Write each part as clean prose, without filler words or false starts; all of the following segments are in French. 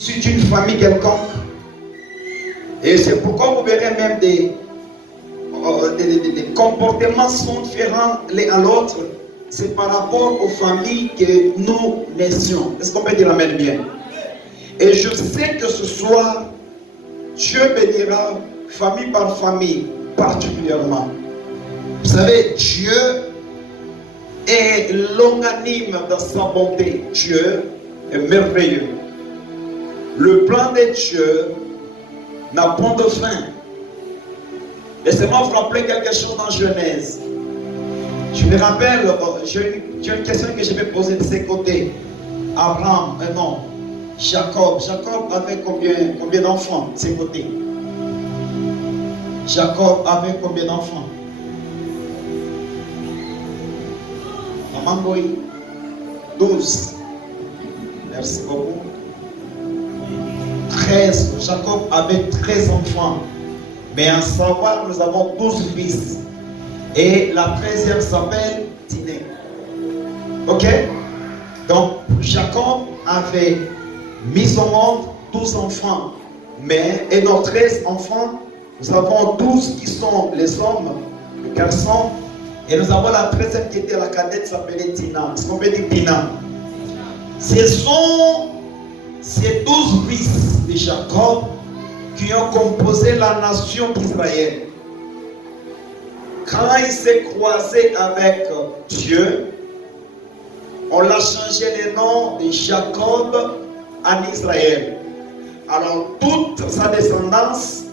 issus d'une famille quelconque. Et c'est pourquoi vous verrez même des comportements sont différents l'un à l'autre. C'est par rapport aux familles que nous naissions. Est-ce qu'on peut dire amen bien? Et je sais que ce soir, Dieu bénira famille par famille, particulièrement. Vous savez, Dieu est longanime dans sa bonté. Dieu est merveilleux. Le plan de Dieu n'a point de fin. Laissez-moi vous rappeler quelque chose dans Genèse. Je me rappelle, j'ai une question que je vais poser de ces côtés. Abraham, non, Jacob. Jacob avait combien d'enfants de ses côtés? Jacob avait combien d'enfants? Maman Goy, 12. Merci beaucoup. 13. Jacob avait 13 enfants. Mais en savoir, nous avons 12 fils. Et la 13e s'appelle Diné. Ok? Donc, Jacob avait mis au monde 12 enfants. Mais, et nos 13 enfants, nous avons 12 qui sont les hommes, les garçons. Et nous avons la 13e qui était la cadette, s'appelait Tina. Est-ce qu'on peut dire Tina? Ce sont ces 12 fils de Jacob qui ont composé la nation d'Israël. Quand il s'est croisé avec Dieu, on l'a changé le nom de Jacob en Israël. Alors toute sa descendance,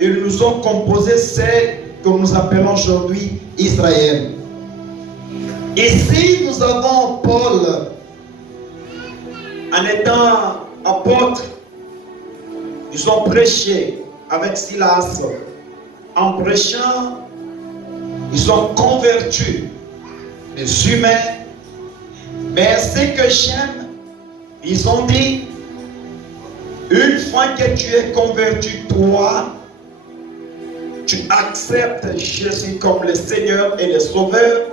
ils nous ont composé celle que nous appelons aujourd'hui Israël. Ici, nous avons Paul, en étant apôtre, ils ont prêché avec Silas. En prêchant, ils ont converti les humains. Mais ce que j'aime, ils ont dit, une fois que tu es converti, toi, tu acceptes Jésus comme le Seigneur et le Sauveur,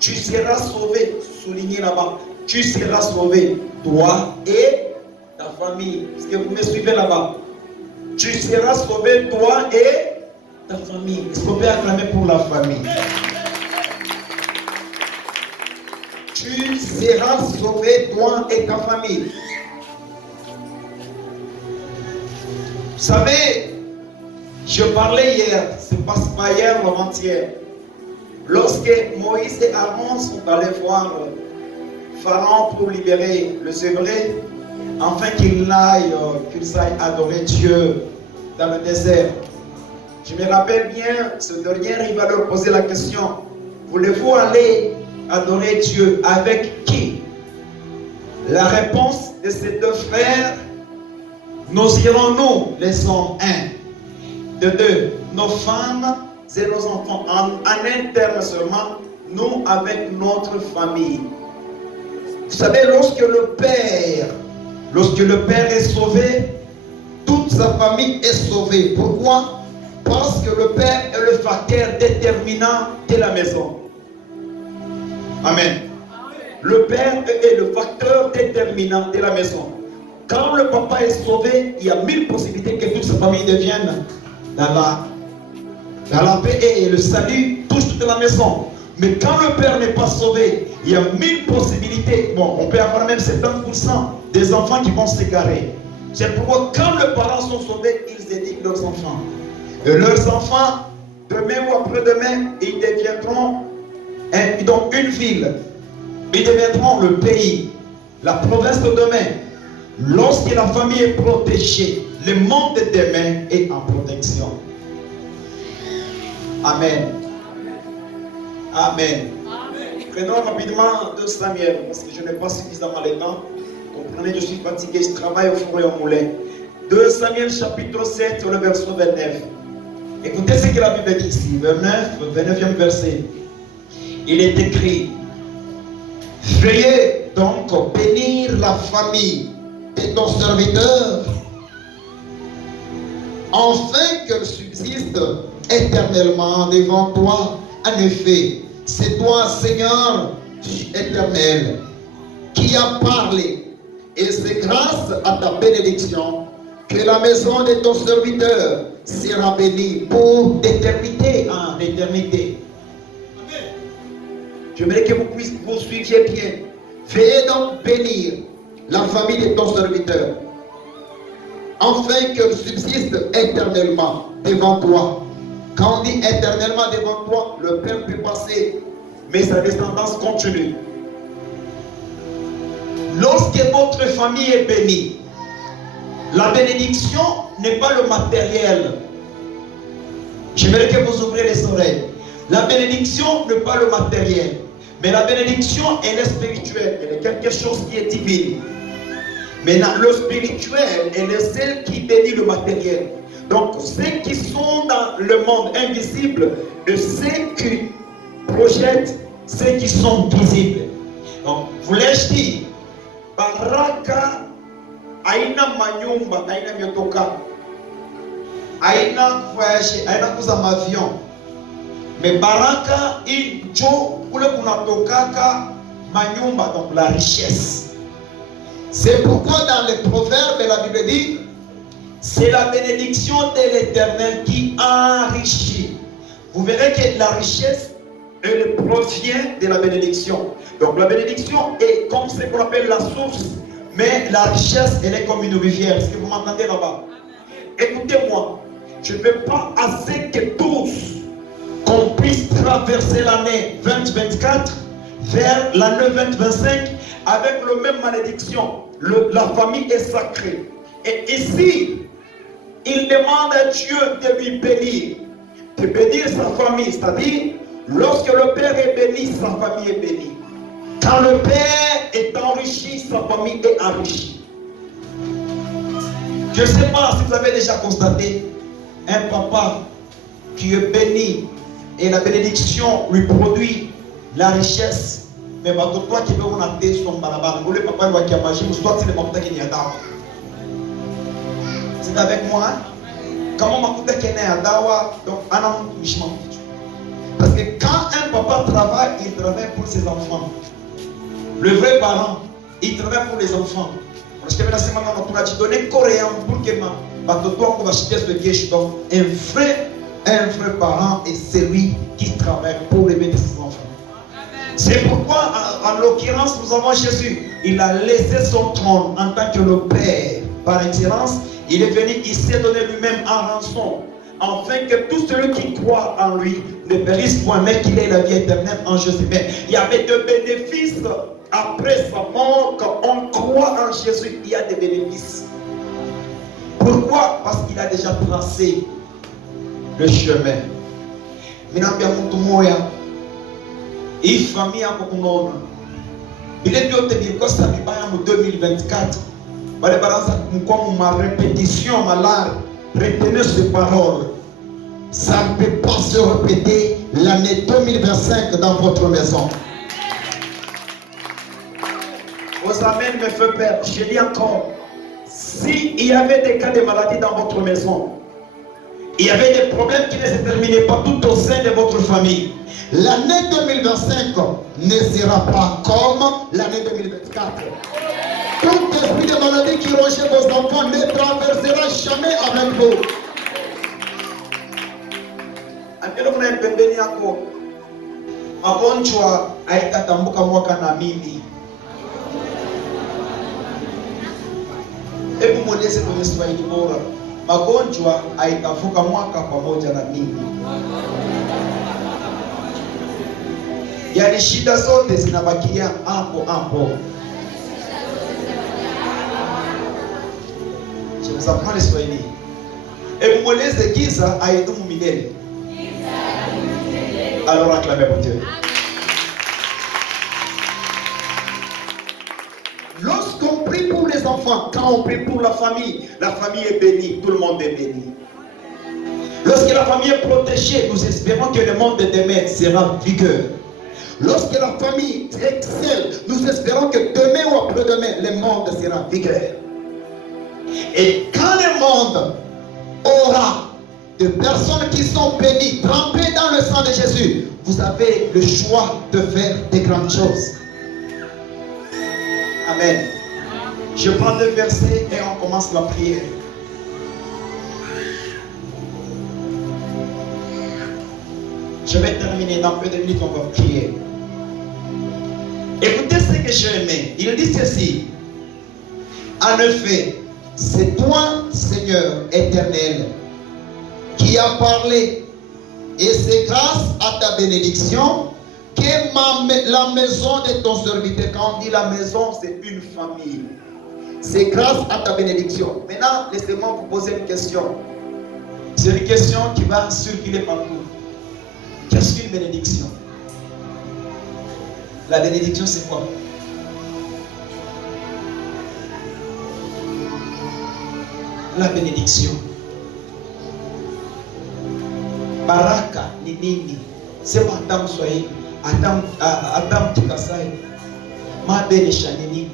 tu seras sauvé. Soulignez là-bas, tu seras sauvé, toi et ta famille. Est-ce que vous me suivez là-bas? Tu seras sauvé, toi et ta famille. Est-ce qu'on peut acclamer pour la famille? Tu seras sauvé, toi et ta famille. Vous savez, je parlais hier, c'est pas hier ou avant-hier, lorsque Moïse et Aaron sont allés voir Pharaon pour libérer les Hébreux, afin qu'ils aillent adorer Dieu dans le désert. Je me rappelle bien, ce dernier, il va leur poser la question, voulez-vous aller adorer Dieu avec qui? La réponse de ces deux frères, nous irons nous, les hommes, un. De deux, nos femmes et nos enfants. En un terme seulement, nous avec notre famille. Vous savez, lorsque le Père est sauvé, toute sa famille est sauvée. Pourquoi? Parce que le Père est le facteur déterminant de la maison. Amen. Le Père est le facteur déterminant de la maison. Quand le papa est sauvé, il y a 1000 possibilités que toute sa famille devienne dans la paix et le salut touche toute la maison. Mais quand le Père n'est pas sauvé, il y a 1000 possibilités. Bon, on peut avoir même 70% des enfants qui vont s'égarer. C'est pourquoi quand les parents sont sauvés, ils éduquent leurs enfants. Et leurs enfants, demain ou après-demain, ils deviendront donc une ville. Ils deviendront le pays, la province de demain. Lorsque la famille est protégée, le monde de demain est en protection. Amen. Amen. Prenons rapidement 2 Samuel, parce que je n'ai pas suffisamment de temps. Comprenez, je suis fatigué, je travaille au four et au moulin. 2 Samuel chapitre 7, le verset 29. Écoutez ce que la Bible dit ici, 29e verset. Il est écrit, veuillez donc bénir la famille de ton serviteur, afin qu'elle subsiste éternellement devant toi. En effet, c'est toi, Seigneur éternel, qui a parlé Et c'est grâce à ta bénédiction que la maison de ton serviteur sera bénie pour d'éternité en éternité. J'aimerais que vous suiviez bien. Veuillez donc bénir la famille de ton serviteur, afin qu'elle subsiste éternellement devant toi. Quand on dit éternellement devant toi, le Père peut passer, mais sa descendance continue. Lorsque votre famille est bénie, la bénédiction n'est pas le matériel. J'aimerais que vous ouvrez les oreilles. La bénédiction n'est pas le matériel, mais la bénédiction, elle est spirituelle. Elle est quelque chose qui est divin. Maintenant, le spirituel, elle est celle qui bénit le matériel. Donc, ceux qui sont dans le monde invisible, et ceux qui projettent ceux qui sont visibles. Donc, voulais-je dire, baraka aina manyumba, aina myotoka, aina voyage, aina kuza avion. Mais baraka injo kule kunatokaka manyumba, donc la richesse. C'est pourquoi dans les proverbes, la Bible dit, c'est la bénédiction de l'Éternel qui enrichit. Vous verrez que la richesse, elle provient de la bénédiction. Donc la bénédiction est comme ce qu'on appelle la source, mais la richesse, elle est comme une rivière. Est-ce que vous m'entendez là-bas? Écoutez-moi, je ne veux pas assez que tous, qu'on puisse traverser l'année 2024 vers l'année 2025 avec la même malédiction. La famille est sacrée. Et ici, il demande à Dieu de lui bénir. De bénir sa famille. C'est-à-dire, lorsque le Père est béni, sa famille est bénie. Quand le Père est enrichi, sa famille est enrichie. Je ne sais pas si vous avez déjà constaté un papa qui est béni et la bénédiction lui produit la richesse. Mais toi qui veux on a fait son barabara, vous le papa doit qui a mangé, ou soit c'est le papa qui est à c'est avec moi, hein? Comment ma qui est à Dawa, donc un homme michement. Parce que quand un papa travaille, il travaille pour ses enfants. Le vrai parent, il travaille pour les enfants. Parce que la semaine on a donné coréen pour que ma toi qu'on va acheter ce gage. Donc un vrai parent est celui qui travaille pour les de ses enfants. C'est pourquoi, en l'occurrence, nous avons Jésus. Il a laissé son trône en tant que le Père par excellence. Il est venu, il s'est donné lui-même en rançon, afin que tout celui qui croit en lui ne périsse point, mais qu'il ait la vie éternelle en Jésus. Mais il y avait des bénéfices après sa mort. Quand on croit en Jésus, il y a des bénéfices. Pourquoi? Parce qu'il a déjà tracé le chemin. Il famille à Kokunona. Il est bien de dire que ça n'est pas en 2024. Comme ma répétition, ma larme, retenez ces paroles. Ça ne peut pas se répéter l'année 2025 dans votre maison. Vos amens me fait peur. Je dis encore, s'il y avait des cas de maladie dans votre maison, il y avait des problèmes qui ne se terminaient pas tout au sein de votre famille, l'année 2025 ne sera pas comme l'année 2024. Tout esprit de maladie qui rongeait vos enfants ne traversera jamais avec vous. Magonjwa haitatambuka mwaka na mimi. Hebu mweleze kwa Kiswahili bora. Magonjwa haitavuka mwaka pamoja na mimi. Yaani shida zote zinabakia hapo hapo. Je vous apprends le Swahili. Hebu mweleze giza haidumu milele. Alors acclamez pour Dieu. Lorsqu'on prie pour les enfants, quand on prie pour la famille est bénie, tout le monde est béni. Lorsque la famille est protégée, nous espérons que le monde de demain sera vigueur. Lorsque la famille excelle, nous espérons que demain ou après-demain, le monde sera vigueur. Et quand le monde aura de personnes qui sont bénies, trempées dans le sang de Jésus, vous avez le choix de faire des grandes choses. Amen. Je prends 2 versets et on commence la prière. Je vais terminer dans peu de minutes, on va prier. Écoutez ce que j'ai aimé. Il dit ceci. En effet, c'est toi, Seigneur éternel, qui as parlé. Et c'est grâce à ta bénédiction que la maison de ton serviteur, quand on dit la maison, c'est une famille. C'est grâce à ta bénédiction. Maintenant, laissez-moi vous poser une question. C'est une question qui va circuler partout. Qu'est-ce qu'une bénédiction? La bénédiction, c'est quoi? La bénédiction. Baraka ni nini? Sema Adam Swahili, Adam Tikasai. Mabenisha ni nini?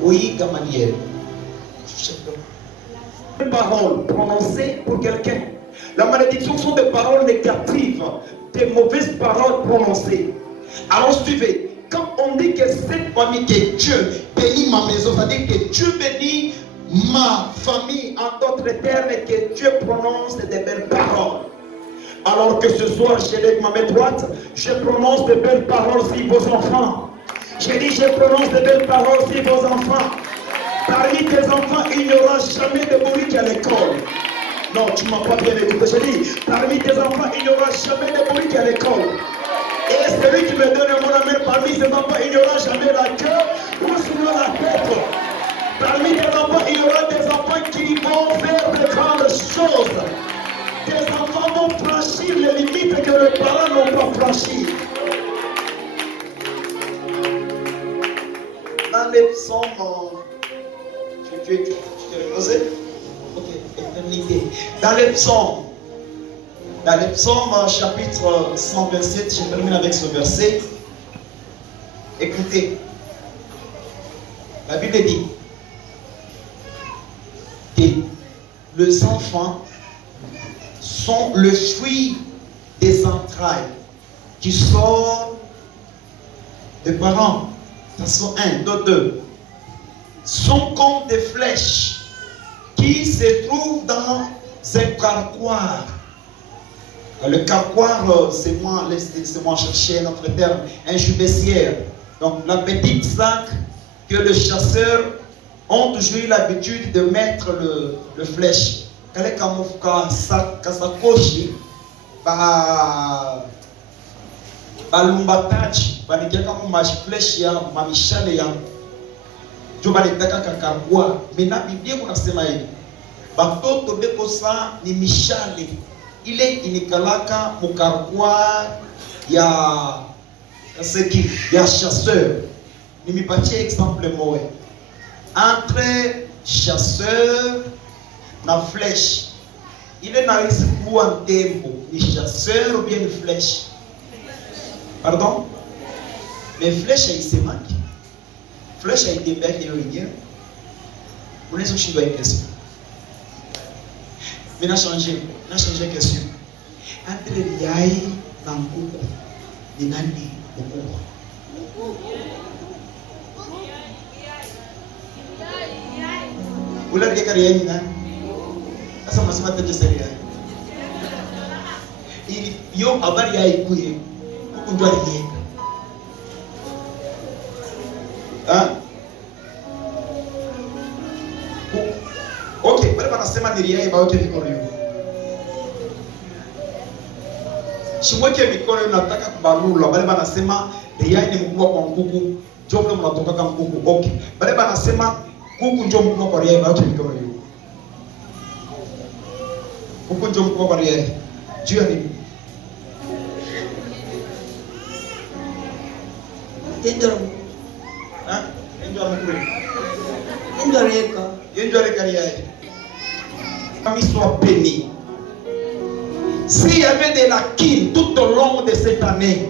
Oui, Gamaliel. Une parole prononcée pour quelqu'un. La malédiction sont des paroles négatives, des mauvaises paroles prononcées. Alors suivez, quand on dit que cette famille, que Dieu bénit ma maison, c'est-à-dire que Dieu bénit ma famille, en d'autres termes, que Dieu prononce des belles paroles. Alors que ce soir, je lève ma main droite, je prononce de belles paroles sur vos enfants. Je dis, je prononce de belles paroles sur vos enfants. Parmi tes enfants, il n'y aura jamais de bruit à l'école. Non, tu ne m'as pas bien écouté. Je dis, parmi tes enfants, il n'y aura jamais de bruit à l'école. Et celui qui me donne mon amour, parmi ses enfants, il n'y aura jamais la queue ou sinon la tête. Parmi tes enfants, il y aura des enfants qui vont faire de grandes choses. Tes enfants vont franchir les limites que les parents n'ont pas franchies. Dans les psaumes, tu es posé? Ok, éternité. Dans les psaumes, chapitre 127, je termine avec ce verset. Écoutez, la Bible dit que les enfants sont le fruit des entrailles qui sort des parents. Verset 1, 2. Sont comme des flèches qui se trouvent dans un carquoir. Le carquoir, c'est moi chercher notre terme, un jubessière. Donc la petite sac que les chasseurs ont toujours eu l'habitude de mettre le flèche. Quand les camouflage, ça coche, balumbataji, banigeka mu flèche ya mamishale ya jo balitaka kakagwa. Mena Biblia kunasema hivi. Batoto beko sa ni mishale. Ile inikalaka mukarkwa ya seki ya chasseur. Nimipatie exemple moe. Entre chasseur na flèche. Ile naweza kuwa tembo ni chasseur ou bien une flèche. Pardon? Mais flèche haisemaki. Flèche haitembea hiyo yenyewe. Unaweza kushindwa hii question. Mais na changer question. Entre yai na nguku ni nani mkubwa? Ula rika yai ni nani? Sasa mnasema tete seria. Ili yo habari yai kuye kunjwa yai. Ok, bale banasema ni yai baote mikono yao. Shimweke mikono unataka kubalula, bale banasema yai ni mkubwa kwa kuku, jombe mnatoka kama kuku. Okay. Bale banasema kuku ndio mkubwa kwa yai baote mikono yao. Kuku ndio mkubwa kwa yai. Jua nini? Tendoro. Endoro mkubwa. Indoreka. Indoreka yai. Famille soit bénie. S'il y avait des lacunes tout au long de cette année,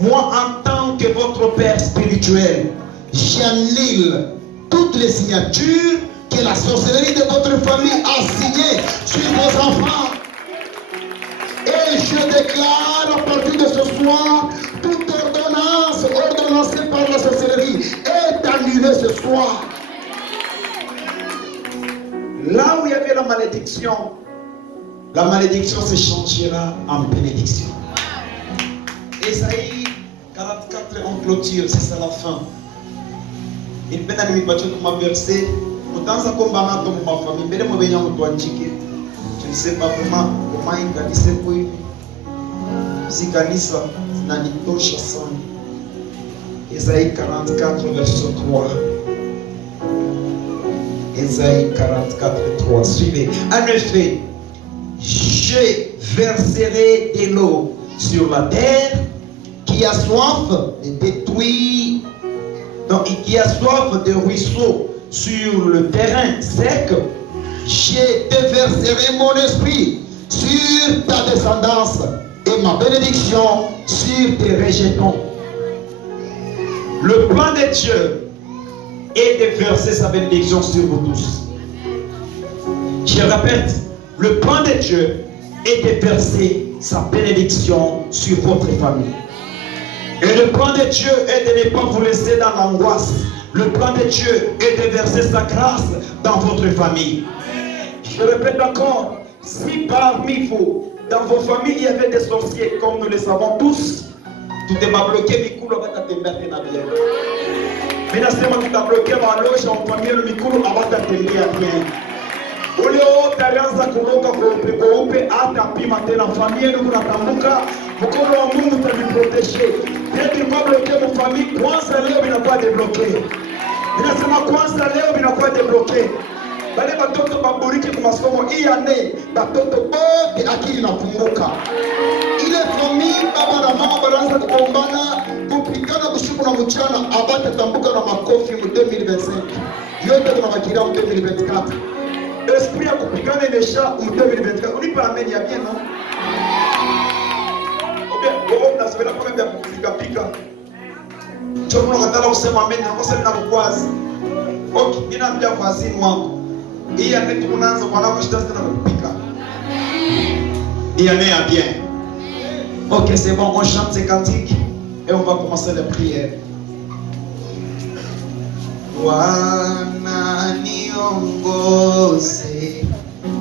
moi en tant que votre père spirituel, j'annule toutes les signatures que la sorcellerie de votre famille a signées sur vos enfants. Et Et je déclare à partir de ce soir, toute ordonnance ordonnancée par la sorcellerie est annulée ce soir. Là où il y avait la malédiction se changera en bénédiction. Ésaïe 44 en clôture, c'est ça la fin. Il peut nous dire comme verset, mutanza kombana to ma famille, mbele mubenya mutwanjike. Je ne sais pas comment il kanisa kwa hivi. Si kanisa zinanitosha sana. Ésaïe 44 verset 3. Ésaïe 44 3. Suivez. En effet, je verserai de l'eau sur la terre. Qui a soif de détruire, donc qui a soif de ruisseaux sur le terrain sec, je te verserai mon esprit sur ta descendance et ma bénédiction sur tes rejetons. Le plan de Dieu est de verser sa bénédiction sur vous tous. Je répète, le plan de Dieu est de verser sa bénédiction sur votre famille. Et le plan de Dieu est de ne pas vous laisser dans l'angoisse. Le plan de Dieu est de verser sa grâce dans votre famille. Je répète encore, si parmi vous, dans vos familles, il y avait des sorciers, comme nous le savons tous, tout est bloqué, Mikoulo va t'atteindre à bien. Mais là, c'est moi qui t'a bloqué, ma loge, en famille, le Mikoulo va t'atteindre à bien. Ulio tarianza kuroga kuupe hata pima tena familia ndugu natambuka mkono wa Mungu utaviprotege. Yetu kwa bloke mu famille kwanza leo binakuwa debloke. Ninasema kwanza leo binakuwa debloke. Bale batoto baburiki kwa masomo hii ane batoto bote akili inafunguka. Ile famille baba na mama banaanza kuombana kupigana usiku na mchana abate tambuka na makofi mu 2025. Yote tunabakiria mu 2024. Esprit à kupigana inasha mu 2024. Unipa amen ya bien non? Obia, wewe unasema kwa mbele kupika pika. Chomo nakatala kusema amen na kosa na mkwazi. Okay, nina mbia fazini wangu. Hii ane tunaanza kwa nako shida sana kupika. Hii ane ya bien. Ok, c'est bon, on chante ces cantiques et on va commencer la prière. Bwana niongoze,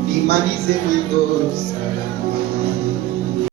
nimalize mwendo salama.